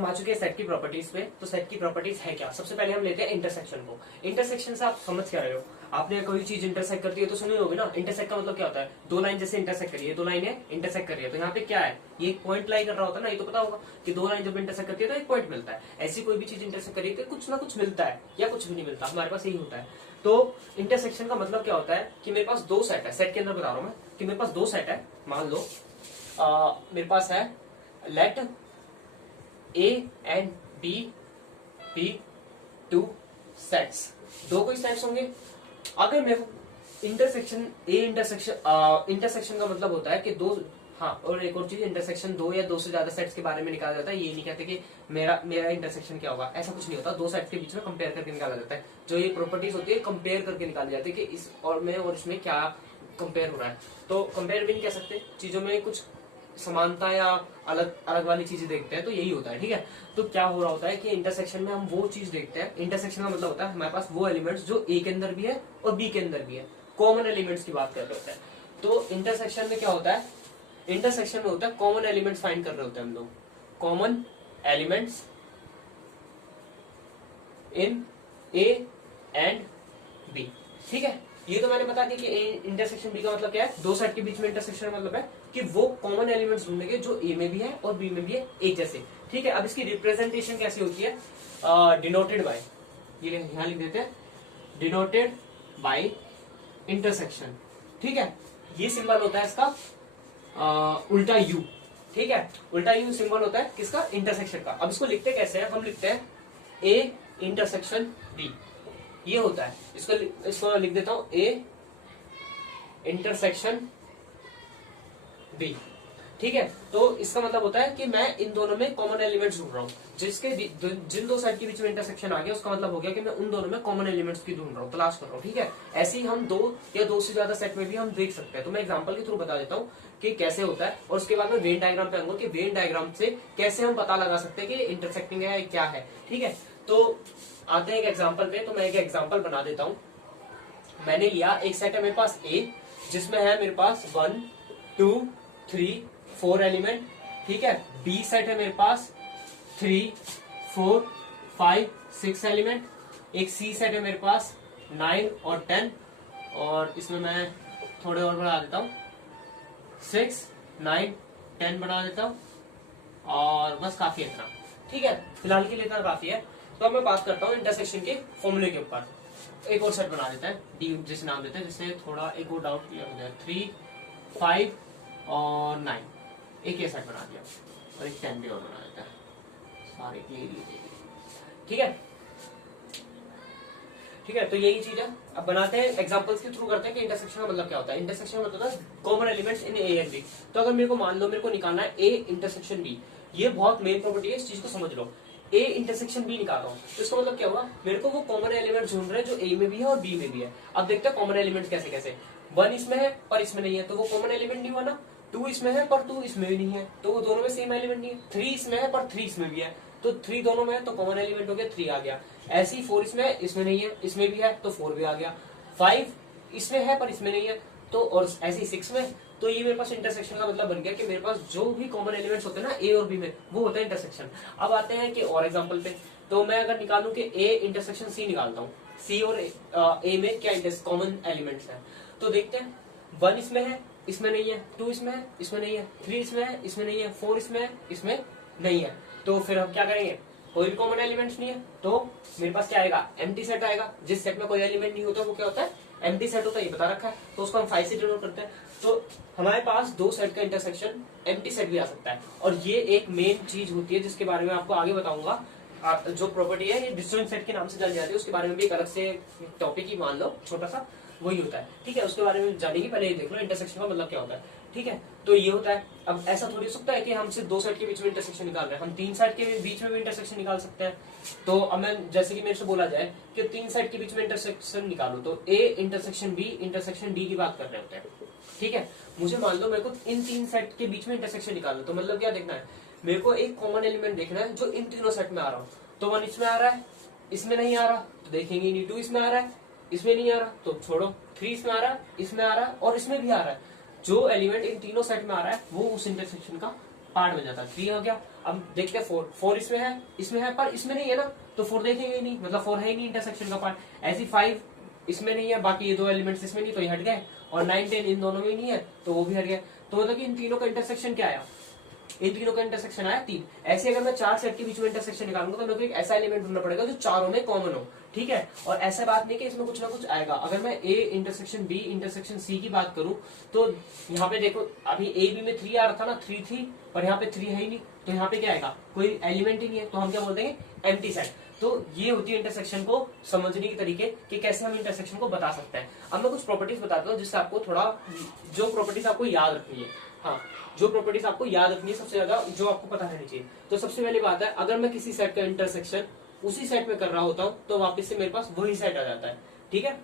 हम आ चुके हैं सेट की प्रॉपर्टीज पे। तो सेट की प्रॉपर्टीज है क्या? सबसे पहले हम लेते हैं इंटरसेक्शन को। इंटरसेक्शन से आप समझ क्या रहे हो? आपने कोई चीज इंटरसेक्ट करती है तो सुनी होगी ना। इंटरसेक्ट का मतलब क्या होता है? दो लाइन जैसे इंटरसेक्ट करिए, दो लाइनें इंटरसेक्ट कर रही है तो यहाँ पे क्या है? ये एक पॉइंट लाई कर रहा होता है ना। ये तो पता होगा कि दो लाइन जब इंटरसेक्ट करती है तो एक पॉइंट मिलता है। ऐसी कोई भी चीज इंटरसेक्ट करिए तो कुछ ना कुछ मिलता है या कुछ भी नहीं मिलता, हमारे पास यही होता है। तो इंटरसेक्शन का मतलब क्या होता है कि मेरे पास दो सेट है। सेट के अंदर बता रहा हूं मैं कि मेरे पास दो सेट है। मान लो मेरे पास है let A and B be two sets. दो कोई सेट्स होंगे। अगर मेरे को इंटरसेक्शन इंटरसेक्शन का मतलब होता है कि दो, हाँ, और एक और चीज, इंटरसेक्शन दो या दो से ज्यादा सेट्स के बारे में निकाला जाता है। ये नहीं कहते कि मेरा इंटरसेक्शन क्या होगा, ऐसा कुछ नहीं होता। दो सेट्स के बीच में कंपेयर करके निकाला जाता है। जो ये प्रॉपर्टीज होती है कंपेयर करके निकाली जाती है कि इस और में और इसमें क्या कंपेयर हो रहा है। तो कंपेयर भी नहीं कह सकते, चीजों में कुछ समानता या अलग अलग वाली चीजें देखते हैं, तो यही होता है। ठीक है, तो क्या हो रहा होता है कि इंटरसेक्शन में हम वो चीज देखते हैं। इंटरसेक्शन का मतलब होता है हमारे पास वो एलिमेंट्स जो ए के अंदर भी है और बी के अंदर भी है। कॉमन एलिमेंट्स की बात कर रहे होते हैं। तो इंटरसेक्शन में क्या होता है? इंटरसेक्शन में होता है कॉमन एलिमेंट्स फाइंड कर रहे होते हैं हम लोग। Common elements in A and B. ठीक है, ये तो मैंने बता दिया कि इंटरसेक्शन बी का मतलब क्या है। दो सेट के बीच में इंटरसेक्शन का मतलब है कि वो कॉमन एलिमेंट्स ढूंढेंगे जो ए में भी है और बी में भी है, एक जैसे। ठीक है, अब इसकी रिप्रेजेंटेशन कैसी होती है? डिनोटेड बाय, ये यहां लिख देते हैं, डिनोटेड बाय इंटरसेक्शन। ठीक है, ये सिंबल होता है इसका उल्टा यू। ठीक है, उल्टा यू सिंबल होता है किसका? इंटरसेक्शन का। अब इसको लिखते कैसे हैं? हम लिखते हैं ए इंटरसेक्शन बी, ये होता है। इसको लिख देता हूं ए इंटरसेक्शन बी। ठीक है, तो इसका मतलब होता है कि मैं इन दोनों में कॉमन एलिमेंट्स ढूंढ रहा हूँ। जिन दो साइड के बीच में इंटरसेक्शन आ गया उसका मतलब हो गया कि मैं उन दोनों में कॉमन एलिमेंट्स की ढूंढ रहा हूँ, तलाश कर रहा हूँ। ठीक है, ऐसे ही हम दो या दो से ज्यादा सेट में भी हम देख सकते हैं। तो मैं एग्जांपल के थ्रू बता देता हूँ कि कैसे होता है, और उसके बाद में वेन डायग्राम पे आऊंगा कि वेन डायग्राम से कैसे हम पता लगा सकते हैं कि इंटरसेक्टिंग है क्या है। ठीक है, तो आते हैं एक एग्जाम्पल पे। तो मैं एक एग्जाम्पल बना देता हूँ। मैंने लिया एक सेट है मेरे पास ए, जिसमें है मेरे पास 1 2 3 4 एलिमेंट। ठीक है, बी सेट है मेरे पास 3 4 5 6 एलिमेंट। एक सी सेट है मेरे पास 9 और 10, और इसमें मैं थोड़े और बढ़ा देता हूँ, 6 9 10 बना देता हूँ, और बस काफी है इतना। ठीक है, फिलहाल के लिए इतना काफी है। तो अब मैं बात करता हूँ इंटरसेक्शन के फॉर्मूले के ऊपर। एक और सेट बना देते हैं, डी जैसे नाम देते हैं, जिससे थोड़ा एक और डाउट क्लियर हो जाए। 3 5 और 9, एक ये सेट बना दिया, और एक 10 भी और बना देता है, सारे क्लियर। ठीक है, ठीक है, तो यही चीज है। अब बनाते हैं एग्जांपल्स के थ्रू करते हैं कि इंटरसेक्शन का मतलब क्या होता है। इंटरसेक्शन का मतलब होता है common elements in A and B. तो अगर मेरे को मान लो मेरे को निकालना है ए इंटरसेक्शन बी, ये बहुत मेन प्रॉपर्टी है, इस चीज को समझ लो। ए इंटरसेक्शन बी निकाल रहा हूँ तो इसका मतलब क्या हुआ? मेरे को वो कॉमन एलिमेंट्स ढूंढ रहे हैं जो ए में भी है और बी में भी है। अब देखते हैं कॉमन एलिमेंट्स कैसे कैसे। 1 इसमें है पर इसमें नहीं है, तो वो कॉमन एलिमेंट नहीं हुआ ना। 2 इसमें है पर 2 इसमें भी नहीं है, तो वो दोनों में सेम एलिमेंट नहीं है। 3 इसमें है पर 3 इसमें भी है, तो 3 दोनों में है तो कॉमन एलिमेंट हो गया, 3 आ गया। ऐसे ही 4 इसमें है, इसमें नहीं है, इसमें भी है तो 4 भी आ गया। 5 इसमें है पर इसमें नहीं है, तो और ऐसे ही 6 में। तो ये मेरे पास इंटरसेक्शन का मतलब बन गया कि मेरे पास जो भी कॉमन एलिमेंट्स होते हैं ना ए और बी में, वो होता है इंटरसेक्शन। अब आते हैं कि और एग्जांपल पे। तो मैं अगर निकालूं कि ए इंटरसेक्शन सी निकालता हूँ, सी और ए में क्या कॉमन एलिमेंट्स हैं, तो देखते हैं। 1 इसमें है, इसमें नहीं है। 2 इसमें है, इसमें नहीं है। 3 इसमें है, इसमें नहीं है। 4 इसमें है, इसमें नहीं है। तो फिर हम क्या करेंगे? कोई भी कॉमन एलिमेंट्स नहीं है, तो मेरे पास क्या आएगा? एम्प्टी सेट आएगा। जिस सेट में कोई एलिमेंट नहीं होता वो क्या होता है? एम्प्टी सेट होता है, ये बता रखा है। तो उसको हम 5 से डिनोट करते हैं। तो हमारे पास दो सेट का इंटरसेक्शन एम्प्टी सेट भी आ सकता है, और ये एक मेन चीज होती है जिसके बारे में आपको आगे बताऊंगा। जो प्रॉपर्टी है ये डिस्जॉइंट सेट के नाम से जानी जाती है, उसके बारे में भी एक अलग से टॉपिक ही मान लो, छोटा सा वही होता है। ठीक है, उसके बारे में जानेंगे, पहले ये देख लो इंटरसेक्शन का मतलब क्या होता है। ठीक है, तो ये होता है। अब ऐसा थोड़ी हो सकता है कि हम सिर्फ दो सेट के बीच में इंटरसेक्शन निकाल रहे हैं, हम 3 सेट के बीच में भी इंटरसेक्शन निकाल सकते हैं। तो अब मैं जैसे कि मेरे से बोला जाए कि 3 सेट के बीच में इंटरसेक्शन निकालो, तो A intersection B intersection D की बात कर रहे होते हैं। ठीक है, मुझे मान लो मेरे को इन 3 सेट के बीच में इंटरसेक्शन निकालो, तो मतलब क्या देखना है? मेरे को एक कॉमन एलिमेंट देखना है जो इन तीनों सेट में आ रहा हो। तो 1 इसमें आ रहा है, इसमें नहीं आ रहा तो देखेंगे नहीं। 2 इसमें आ रहा है, इसमें नहीं आ रहा तो छोड़ो। 3 इसमें आ रहा है, इसमें आ रहा है और इसमें भी आ रहा है। जो एलिमेंट इन तीनों सेट में आ रहा है वो उस इंटरसेक्शन का पार्ट बन जाता है। 3 हो गया। अब देखते हैं 4, 4 इसमें है पर इसमें नहीं है ना, तो 4 देखेंगे ही नहीं, मतलब 4 है ही नहीं इंटरसेक्शन का पार्ट। ऐसी 5 इसमें नहीं है, बाकी ये 2 एलिमेंट्स इसमें नहीं, तो ये हट गए। और 9, 10 इन दोनों में ही नहीं है, तो वो भी हट गए। तो मतलब कि इन तीनों का इंटरसेक्शन क्या आया, इन तीनों का इंटरसेक्शन आया 3। ऐसे अगर मैं 4 सेट के बीच में इंटरसेक्शन निकालूंगा तो मेरे को एक ऐसा एलिमेंट ढूंढना पड़ेगा जो चारों में कॉमन हो, ठीक है। और ऐसा बात नहीं कि इसमें कुछ ना कुछ आएगा। अगर मैं A intersection B intersection C की बात करूं तो यहाँ पे देखो अभी ए बी में 3 आ रहा था ना, 3 थी, पर यहाँ पे 3 है ही नहीं, तो यहाँ पे क्या आएगा, कोई एलिमेंट ही नहीं है, तो हम क्या बोल देंगे, एम्प्टी सेट। तो ये होती है इंटरसेक्शन को समझने के तरीके कि कैसे हम इंटरसेक्शन को बता सकते हैं। अब मैं कुछ प्रॉपर्टीज बताता हूँ जिससे आपको थोड़ा, जो प्रॉपर्टीज आपको याद रखनी है, हाँ जो प्रॉपर्टीज आपको याद रखनी है सबसे ज्यादा, जो आपको पता रहनी चाहिए। तो सबसे पहली बात है, अगर मैं किसी सेट का इंटरसेक्शन उसी सेट में कर रहा होता हूँ तो वापस से मेरे पास वही सेट आ जाता है, ठीक है।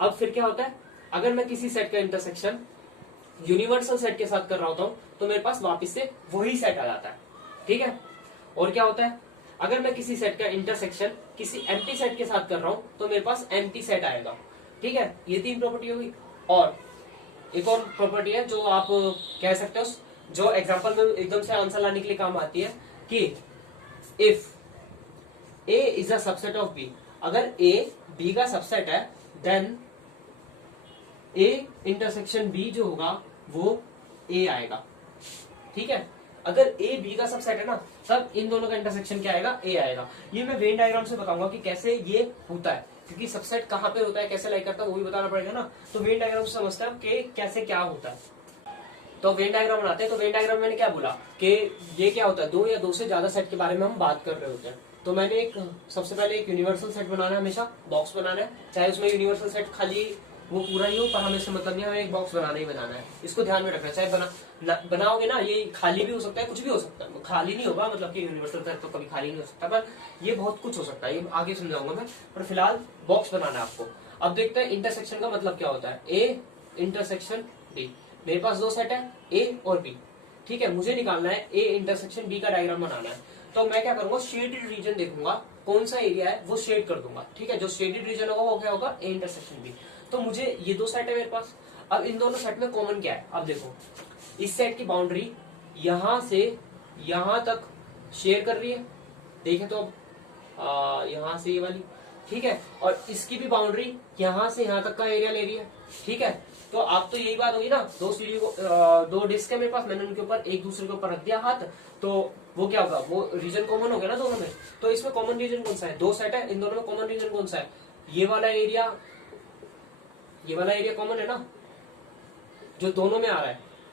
अब फिर क्या होता है, अगर मैं किसी सेट का इंटरसेक्शन यूनिवर्सल सेट के साथ कर रहा होता हूँ तो मेरे पास वापस से वही सेट आ जाता है, ठीक है। और क्या होता है, अगर मैं किसी सेट का इंटरसेक्शन किसी एम्प्टी सेट के साथ कर रहा हूं तो मेरे पास एम्प्टी सेट आएगा, ठीक है। ये 3 प्रॉपर्टी होगी। और एक और प्रॉपर्टी है जो आप कह सकते हो, जो एग्जांपल में एकदम से आंसर लाने के लिए काम आती है, कि if A is a subset of B, अगर ए बी का सबसेट है देन ए इंटरसेक्शन बी जो होगा वो ए आएगा, ठीक है। अगर ए बी का सबसेट है ना, तब इन दोनों का इंटरसेक्शन क्या आएगा, ए आएगा। ये मैं वेन डायग्राम से बताऊंगा कि कैसे ये होता है, क्योंकि सबसेट कहाँ पे होता है, कैसे लाइक करता है, वो भी बताना पड़ेगा ना। तो वेन डायग्राम से समझते हैं कि कैसे क्या होता है। तो वेन डायग्राम बनाते हैं। तो वेन डायग्राम मैंने क्या बोला कि ये क्या होता है, 2 या 2 से ज्यादा सेट के बारे में हम बात कर रहे होते हैं। तो मैंने एक सबसे पहले एक यूनिवर्सल सेट बनाना है, हमेशा बॉक्स बनाना है, चाहे उसमें यूनिवर्सल सेट खाली वो पूरा ही हो, पर हमें इससे मतलब नहीं, हमें एक बॉक्स बनाना ही बनाना है। इसको ध्यान में रखना, चाहे बनाओगे ना, ये खाली भी हो सकता है, कुछ भी हो सकता है, खाली नहीं होगा, मतलब कि यूनिवर्सल सेट तो कभी खाली नहीं हो सकता, पर ये बहुत कुछ हो सकता है, ये आगे समझाऊंगा मैं, पर फिलहाल बॉक्स बनाना है आपको। अब देखते हैं इंटरसेक्शन का मतलब क्या होता है। ए इंटरसेक्शन बी, मेरे पास 2 सेट है ए और बी, ठीक है। मुझे निकालना है ए इंटरसेक्शन बी का डायग्राम बनाना है। तो मैं क्या करूंगा, शेडेड रीजन देखूंगा, कौन सा एरिया है वो शेड कर दूंगा, ठीक है। जो शेडेड रीजन होगा वो क्या होगा, ए इंटरसेक्शन बी। तो मुझे ये 2 सेट है मेरे पास। अब इन दोनों सेट में कॉमन क्या है, अब देखो, इस सेट की बाउंड्री यहां से यहां तक शेयर कर रही है, देखें तो अब यहां से ये वाली, ठीक है। और इसकी भी बाउंड्री यहां से यहां तक का एरिया ले रही है, ठीक है। तो आप तो यही बात होगी ना, 2 सीढ़ी को 2 डिस्क है मेरे पास, मैंने उनके ऊपर एक दूसरे के ऊपर रख दिया हाथ, तो वो क्या होगा, वो रीजन कॉमन हो गया ना दोनों में। तो इसमें कॉमन रीजन कौन सा है, 2 सेट है, इन दोनों में कॉमन रीजन कौन सा है, ये वाला एरिया कॉमन है ना, जो दोनों में आ रहा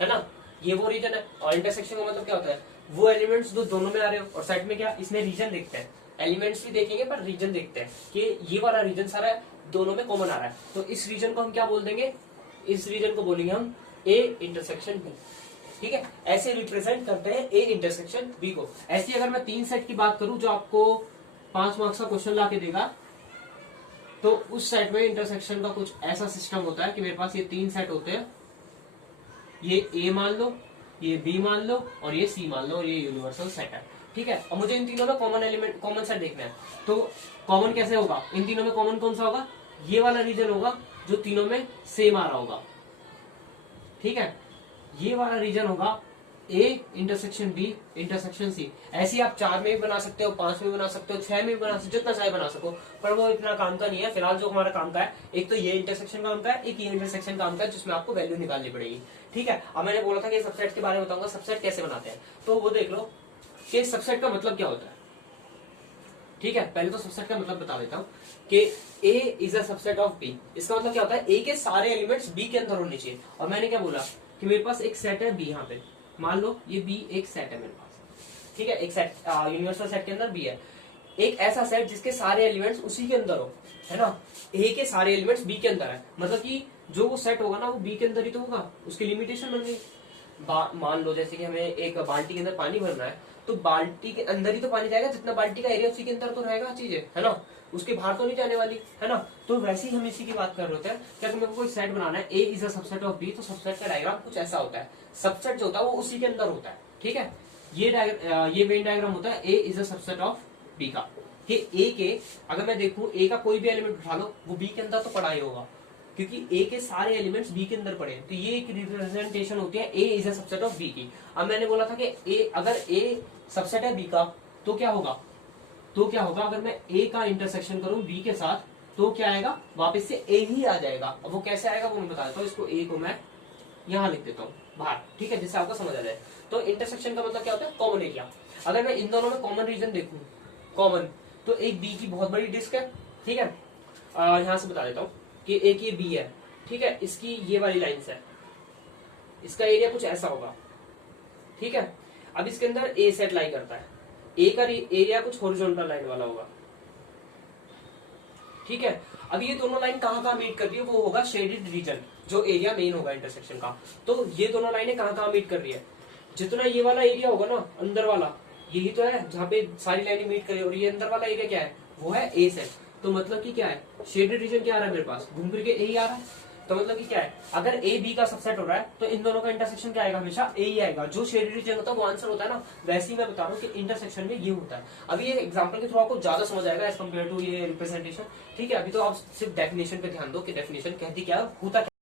है ना, ये वो रीजन है। और इंटरसेक्शन का मतलब क्या होता है, वो एलिमेंट्स जो दोनों में आ रहे हो। और सेट में क्या, इसमें रीजन देखते हैं, एलिमेंट्स भी देखेंगे पर रीजन देखते हैं कि ये वाला रीजन सारा दोनों में कॉमन आ रहा है। तो इस रीजन को हम क्या बोल देंगे, इस रीजन को बोलेंगे हम ए इंटरसेक्शन बी, ठीक है। ऐसे रिप्रेजेंट करते हैं ए इंटरसेक्शन बी को। ऐसी अगर मैं 3 सेट की बात करूं जो आपको 5 मार्क्स का क्वेश्चन ला के देगा, तो उस सेट में इंटरसेक्शन का कुछ ऐसा सिस्टम होता है कि मेरे पास ये 3 सेट होते हैं, ये ए मान लो, ये बी मान लो और ये सी मान लो, और ये यूनिवर्सल सेट है, ठीक है। और मुझे इन तीनों में कॉमन एलिमेंट, कॉमन सेट देखना है। तो कॉमन कैसे होगा, इन तीनों में कॉमन कौन सा होगा, ये वाला रीजन होगा जो तीनों में सेम आ रहा होगा, ठीक है। ये वाला रीजन होगा A intersection B intersection C. ऐसे आप 4 में भी बना सकते हो, 5 में बना सकते हो, 6 में भी बना सकते हो, जितना चाहे बना सको, पर वो इतना काम का नहीं है। फिलहाल जो हमारा काम का है, एक तो ये इंटरसेक्शन काम का है, एक ये इंटरसेक्शन काम का है, जिसमें आपको वैल्यू निकालनी पड़ेगी, ठीक है। अब मैंने बोला था कि सबसेट के बारे में बताऊंगा, सबसेट कैसे बनाते हैं, तो वो देख लो कि सबसेट का मतलब क्या होता है, ठीक है। पहले तो सबसेट का मतलब बता देता हूँ कि A is a subset of B. इसका मतलब क्या होता है, ए के सारे एलिमेंट्स बी के अंदर होने चाहिए। और मैंने क्या बोला कि मेरे पास एक सेट है बी, यहाँ पे मान लो ये बी एक सेट है मेरे पास, ठीक है। एक सेट यूनिवर्सल सेट के अंदर बी है, एक ऐसा सेट जिसके सारे एलिमेंट्स उसी के अंदर हो, है ना। ए के सारे एलिमेंट्स बी के अंदर है, मतलब कि जो वो सेट होगा ना वो बी के अंदर ही तो होगा, उसकी लिमिटेशन बन गई। मान लो जैसे कि हमें एक बाल्टी के अंदर पानी भरना है, तो बाल्टी के अंदर ही तो पानी जाएगा, जितना बाल्टी का एरिया उसी के अंदर तो रहेगा चीजें, है ना, उसके बाहर तो नहीं जाने वाली, है ना। तो वैसे ही हम इसी की बात कर रहे होते हैं कि अगर मेरे को कोई सेट बनाना है, A is a subset of B, तो सबसेट का डायग्राम कुछ ऐसा होता है। सबसेट जो होता है वो उसी के अंदर होता है, ठीक है। ये वेन डायग्राम होता है A is a subset of B का, कि ए के, अगर मैं देखूं ए का कोई भी एलिमेंट उठा लो, वो बी के अंदर तो पड़ा ही होगा, क्योंकि ए के सारे एलिमेंट्स बी के अंदर पड़े हैं, तो ये एक रिप्रेजेंटेशन होती है A is a subset of B की। अब मैंने बोला था कि ए अगर ए सबसेट है बी का तो क्या होगा, अगर मैं ए का इंटरसेक्शन करूं बी के साथ तो क्या आएगा, वापस से ए ही आ जाएगा। अब वो कैसे आएगा वो मैं बता देता हूँ। इसको ए को मैं यहां लिख देता हूँ बाहर, ठीक है, जिससे आपको समझ आ जाए। तो इंटरसेक्शन का मतलब क्या होता है, कॉमन एरिया। अगर मैं इन दोनों में कॉमन रीजन देखूं, कॉमन, तो एक बी की बहुत बड़ी डिस्क है, ठीक है, यहां से बता देता हूँ कि एक ये बी है, ठीक है, इसकी ये वाली लाइंस है, इसका एरिया कुछ ऐसा होगा, ठीक है। अब इसके अंदर ए सेट लाई करता है, ए का एरिया कुछ हॉरिजॉन्टल लाइन वाला होगा, ठीक है। अब ये दोनों लाइन कहाँ मीट कर रही है, वो होगा शेडेड रीजन, जो एरिया मेन होगा इंटरसेक्शन का। तो ये दोनों लाइनें कहाँ मीट कर रही है, जितना ये वाला एरिया होगा ना अंदर वाला, यही तो है जहाँ पे सारी लाइनें मीट कर रही है, और ये अंदर वाला एरिया क्या है, वो है ए सेट। तो मतलब कि क्या है, शेडेड रीजन क्या आ रहा है मेरे पास, घूम फिर के ए ही आ रहा है। तो मतलब कि क्या है, अगर ए बी का सबसेट हो रहा है तो इन दोनों का इंटरसेक्शन क्या आएगा, हमेशा ए ही आएगा। जो शेडेड रीजन होता है वो आंसर होता है ना, वैसे ही मैं बता रहा हूँ कि इंटरसेक्शन में ये होता है। अभी ये एग्जांपल के थ्रू आपको ज्यादा समझ आएगा एज कम्पेयर टू ये रिप्रेजेंटेशन, ठीक है। अभी तो आप सिर्फ डेफिनेशन पे ध्यान दो कि डेफिनेशन कहती क्या होता क्या।